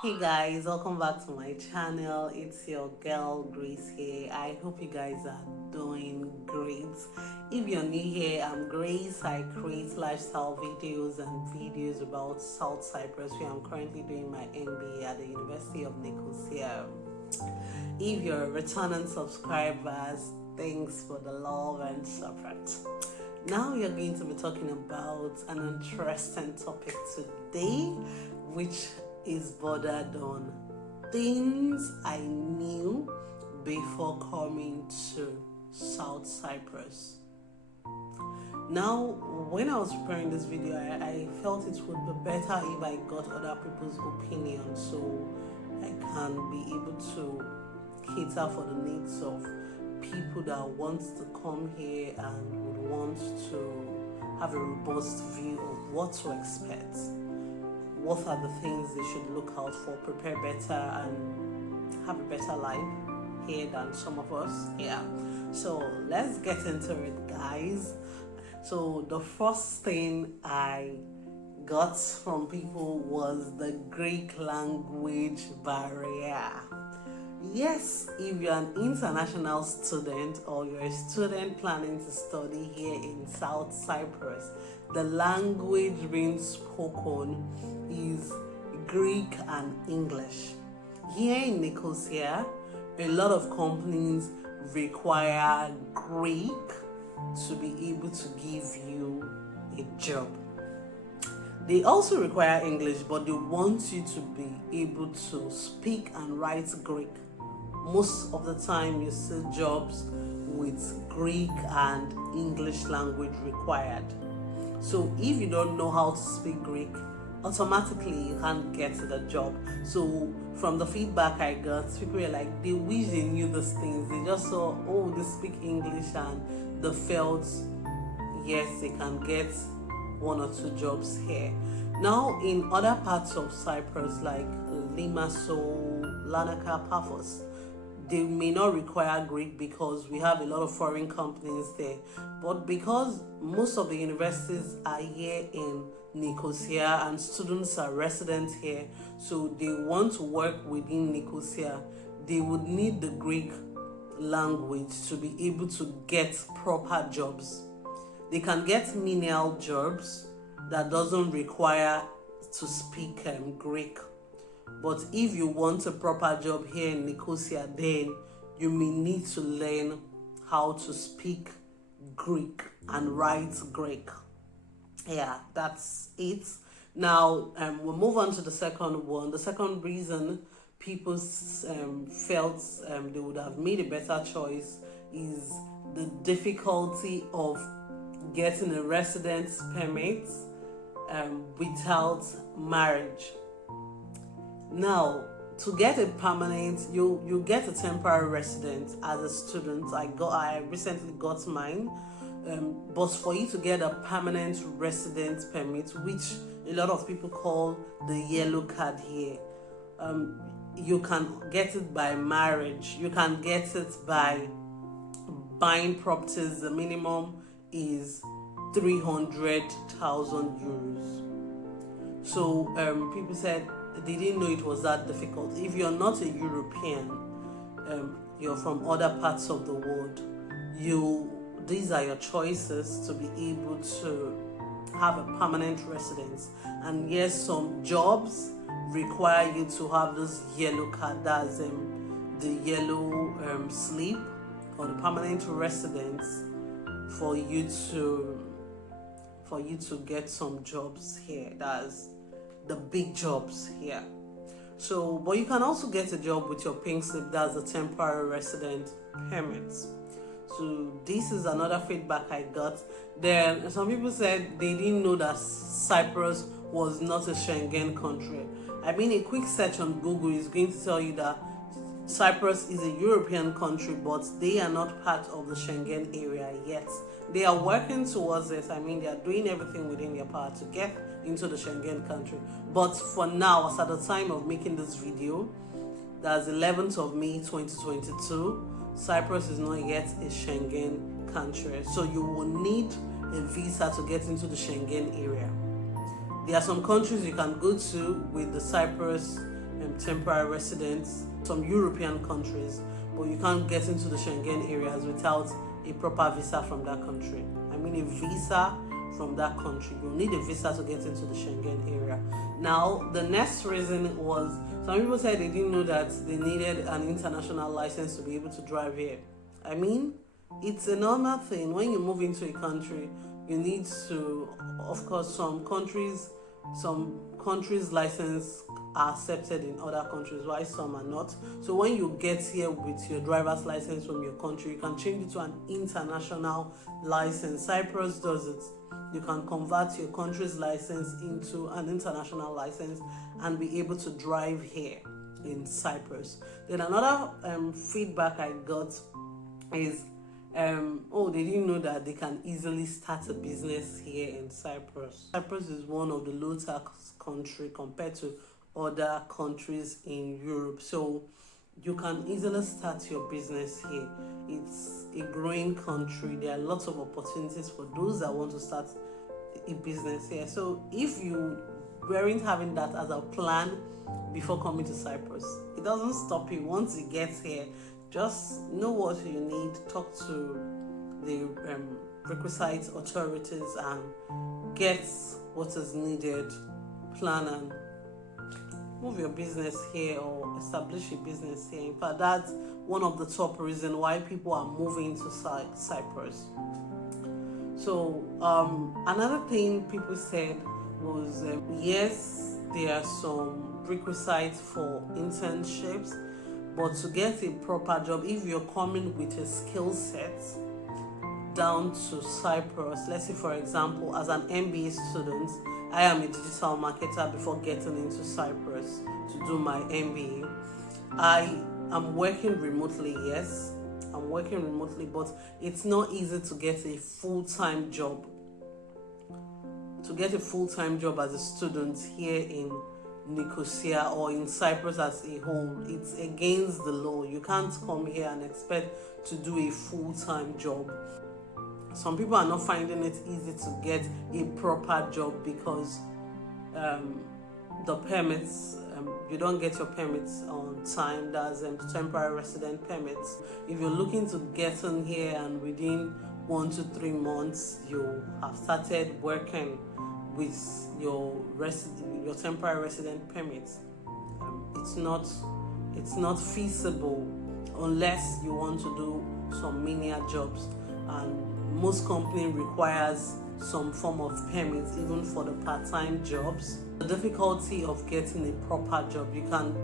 Hey guys, welcome back to my channel. It's your girl Grace here. I hope you guys are doing great. If you're new here, I'm Grace. I create lifestyle videos and videos about South Cyprus, where I'm currently doing my MBA at the University of Nicosia. If you're a returning subscribers, thanks for the love and support. Now we are going to be talking about an interesting topic today, which is bordered on things I knew before coming to South Cyprus. Now, when I was preparing this video, I felt it would be better if I got other people's opinions so I can be able to cater for the needs of people that want to come here and would want to have a robust view of what to expect. What are the things they should look out for, prepare better, and have a better life here than some of us? Yeah. So let's get into it, guys. So the first thing I got from people was the Greek language barrier. Yes, if you're an international student or you're a student planning to study here in South Cyprus, the language being spoken is Greek and English. Here in Nicosia, a lot of companies require Greek to be able to give you a job. They also require English, but they want you to be able to speak and write Greek. Most of the time you see jobs with Greek and English language required. So if you don't know how to speak Greek, automatically you can't get to the job. So from the feedback I got, people were like, they wish they knew these things. They just saw, oh, they speak English, and they felt, yes, they can get one or two jobs here. Now, in other parts of Cyprus, like Limassol, Larnaca, Paphos, they may not require Greek because we have a lot of foreign companies there. But because most of the universities are here in Nicosia and students are residents here, so they want to work within Nicosia, they would need the Greek language to be able to get proper jobs. They can get menial jobs that doesn't require to speak Greek. But if you want a proper job here in Nicosia, then you may need to learn how to speak Greek and write Greek. Yeah, that's it. Now, we'll move on to the second one. The second reason people felt they would have made a better choice is the difficulty of getting a residence permit without marriage. Now, to get a permanent, you get a temporary residence as a student. I recently got mine, but for you to get a permanent residence permit, which a lot of people call the yellow card here, you can get it by marriage. You can get it by buying properties. The minimum is 300,000 euros. So people said they didn't know it was that difficult. If you're not a European, you're from other parts of the world, these are your choices to be able to have a permanent residence. And yes, some jobs require you to have this yellow card, that's the yellow slip or the permanent residence for you to get some jobs here. That's the big jobs here. So, but you can also get a job with your pink slip, that's a temporary resident permit. So this is another feedback I got. Then some people said they didn't know that Cyprus was not a Schengen country. I mean, a quick search on Google is going to tell you that Cyprus is a European country, but they are not part of the Schengen area yet. They are working towards it. I mean, they are doing everything within their power to get into the Schengen country. But for now, as at the time of making this video, that's 11th of May 2022, Cyprus is not yet a Schengen country. So you will need a visa to get into the Schengen area. There are some countries you can go to with the Cyprus temporary residents, some European countries, but you can't get into the Schengen areas without a proper visa from that country. I mean, a visa from that country. You need a visa to get into the Schengen area. Now, the next reason was some people said they didn't know that they needed an international license to be able to drive here. I mean, it's a normal thing. When you move into a country, you need to, of course, some countries license are accepted in other countries, while some are not. So when you get here with your driver's license from your country, you can change it to an international license. Cyprus does it. You can convert your country's license into an international license and be able to drive here in Cyprus. Then another feedback I got is they didn't know that they can easily start a business here in Cyprus. Cyprus is one of the low tax country compared to other countries in Europe, so you can easily start your business here. It's a growing country. There are lots of opportunities for those that want to start a business here. So if you weren't having that as a plan before coming to Cyprus, it doesn't stop you. Once you get here, just know what you need, talk to the requisite authorities and get what is needed, plan and move your business here or establish a business here. In fact, that's one of the top reasons why people are moving to Cyprus. So another thing people said was yes, there are some requisites for internships, but to get a proper job, if you're coming with a skill set down to Cyprus, let's say for example, as an MBA student, I am a digital marketer before getting into Cyprus to do my MBA. I am working remotely, yes, I'm working remotely, but it's not easy to get a full-time job. To get a full-time job as a student here in Nicosia or in Cyprus as a whole, it's against the law. You can't come here and expect to do a full-time job. Some people are not finding it easy to get a proper job because the permits, you don't get your permits on time. That's temporary resident permits. If you're looking to get in here and within 1 to 3 months you have started working with your temporary resident permits, it's not feasible unless you want to do some menial jobs, and most company requires some form of permits even for the part-time jobs. The difficulty of getting a proper job, you can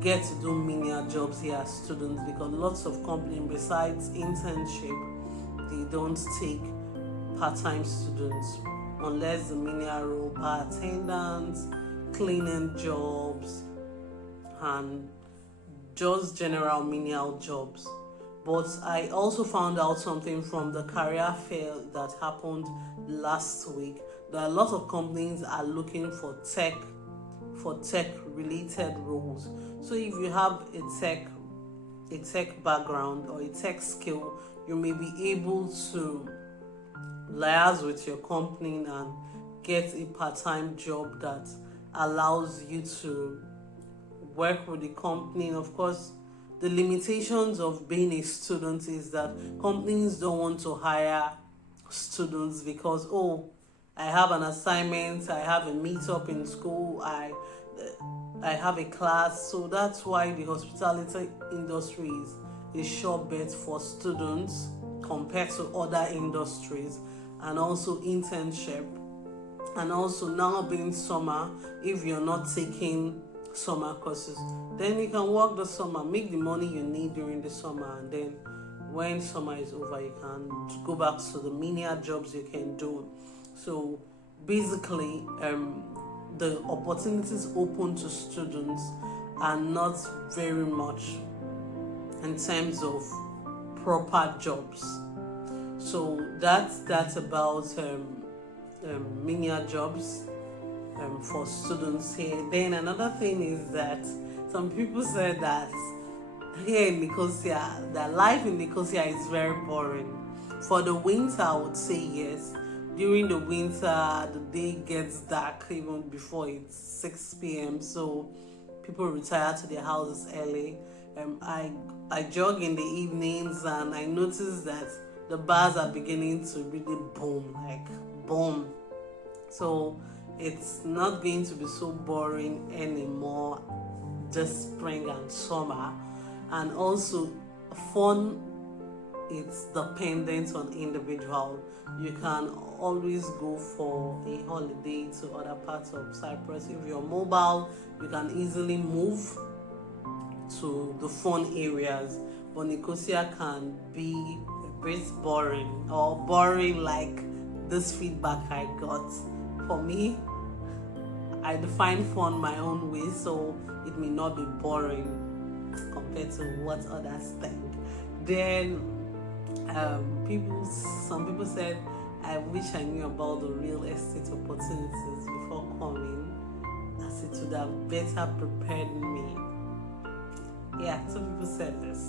get to do menial jobs here as students because lots of companies besides internship, they don't take part-time students unless the menial role, bar attendants, cleaning jobs, and just general menial jobs. But I also found out something from the career fair that happened last week, that a lot of companies are looking for tech related roles. So if you have a tech background or a tech skill, you may be able to liaise with your company and get a part-time job that allows you to work with the company. And of course, the limitations of being a student is that companies don't want to hire students because, I have an assignment, I have a meetup in school, I have a class. So that's why the hospitality industry is a sure bet for students compared to other industries, and also internship, and also now being summer, if you're not taking summer courses, then you can work the summer, make the money you need during the summer, and then when summer is over you can go back to the menial jobs you can do. So basically the opportunities open to students are not very much in terms of proper jobs. So that's about menial jobs for students here. Then another thing is that some people said that here in Nicosia, that life in Nicosia is very boring. For the winter, I would say yes. During the winter, the day gets dark even before it's 6 p.m. So people retire to their houses early. I jog in the evenings, and I notice that the bars are beginning to really boom, like boom. So it's not going to be so boring anymore this spring and summer. And also, fun, it's dependent on individual. You can always go for a holiday to other parts of Cyprus. If you're mobile, you can easily move to the fun areas, but Nicosia can be a bit boring, or boring like this feedback I got. For me, I define fun my own way, so it may not be boring compared to what others think. Then some people said, I wish I knew about the real estate opportunities before coming, as it would have better prepared me. Yeah, some people said this.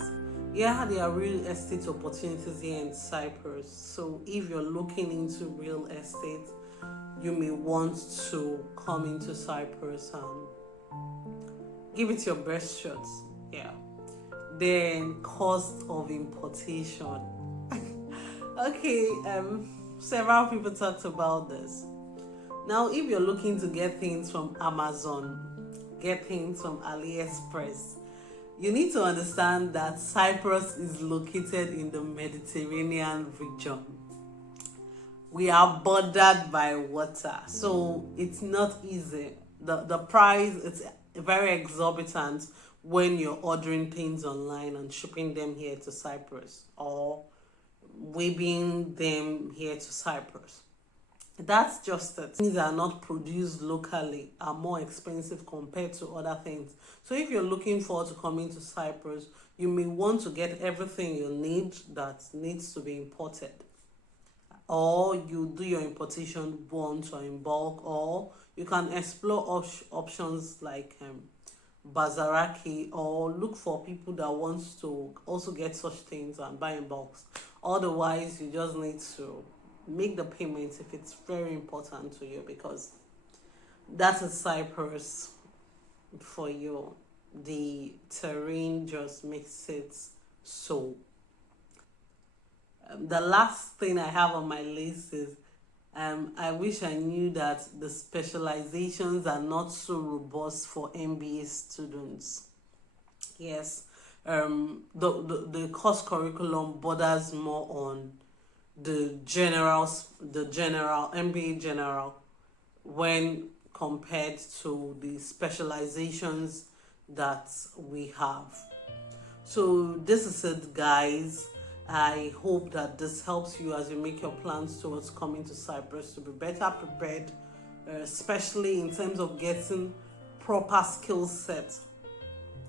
Yeah, there are real estate opportunities here in Cyprus. So if you're looking into real estate, you may want to come into Cyprus and give it your best shot. Yeah. Then cost of importation. Okay, several people talked about this. Now, if you're looking to get things from Amazon, get things from AliExpress, you need to understand that Cyprus is located in the Mediterranean region. We are bordered by water, so it's not easy. The price is very exorbitant when you're ordering things online and shipping them here to Cyprus, or weaving them here to Cyprus. That's just it. Things that are not produced locally are more expensive compared to other things. So if you're looking forward to coming to Cyprus, you may want to get everything you need that needs to be imported. Or you do your importation once or in bulk, or you can explore options like Bazaraki, or look for people that wants to also get such things and buy in bulks. Otherwise, you just need to make the payments if it's very important to you, because that is Cyprus for you. The terrain just makes it so. The last thing I have on my list is I wish I knew that the specializations are not so robust for MBA students. Yes, the course curriculum borders more on the general MBA general, when compared to the specializations that we have. So this is it, guys. I hope that this helps you as you make your plans towards coming to Cyprus to be better prepared, especially in terms of getting proper skill set.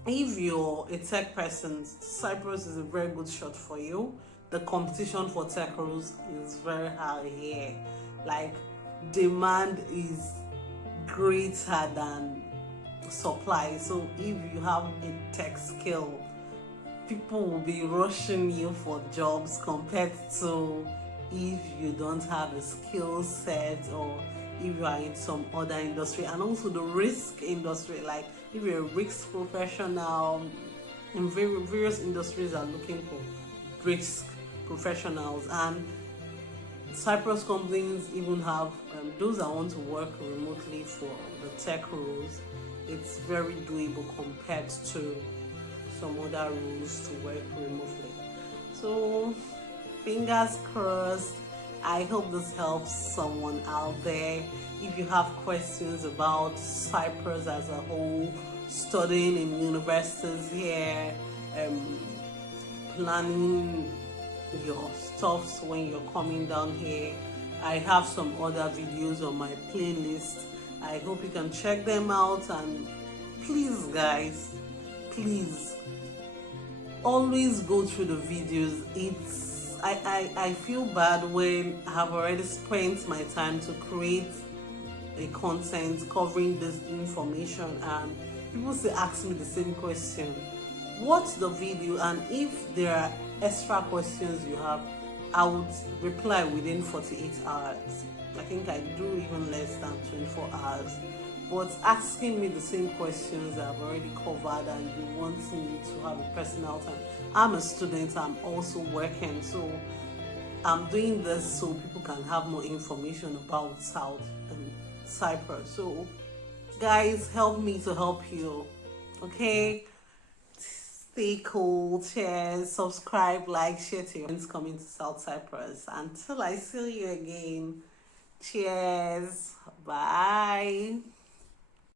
If you're a tech person, Cyprus is a very good shot for you. The competition for tech roles is very high here. Like, demand is greater than supply. So if you have a tech skill, people will be rushing you for jobs compared to if you don't have a skill set, or if you are in some other industry. And also the risk industry, like if you're a risk professional, in various industries are looking for risk professionals. And Cyprus companies even have those that want to work remotely for the tech roles. It's very doable compared to some other rules to work remotely. So fingers crossed. I hope this helps someone out there. If you have questions about Cyprus as a whole, studying in universities here, planning your stuffs when you're coming down here, I have some other videos on my playlist. I hope you can check them out. And please, guys, please always go through the videos. I feel bad when I have already spent my time to create a content covering this information, and people still ask me the same question: what's the video? And if there are extra questions you have, I would reply within 48 hours. I think I do even less than 24 hours. but asking me the same questions I've already covered, and you want me to have a personal time. I'm a student, I'm also working, so I'm doing this so people can have more information about South Cyprus. So, guys, help me to help you. Okay? Stay cool. Cheers. Subscribe, like, share to your friends coming to South Cyprus. Until I see you again. Cheers. Bye.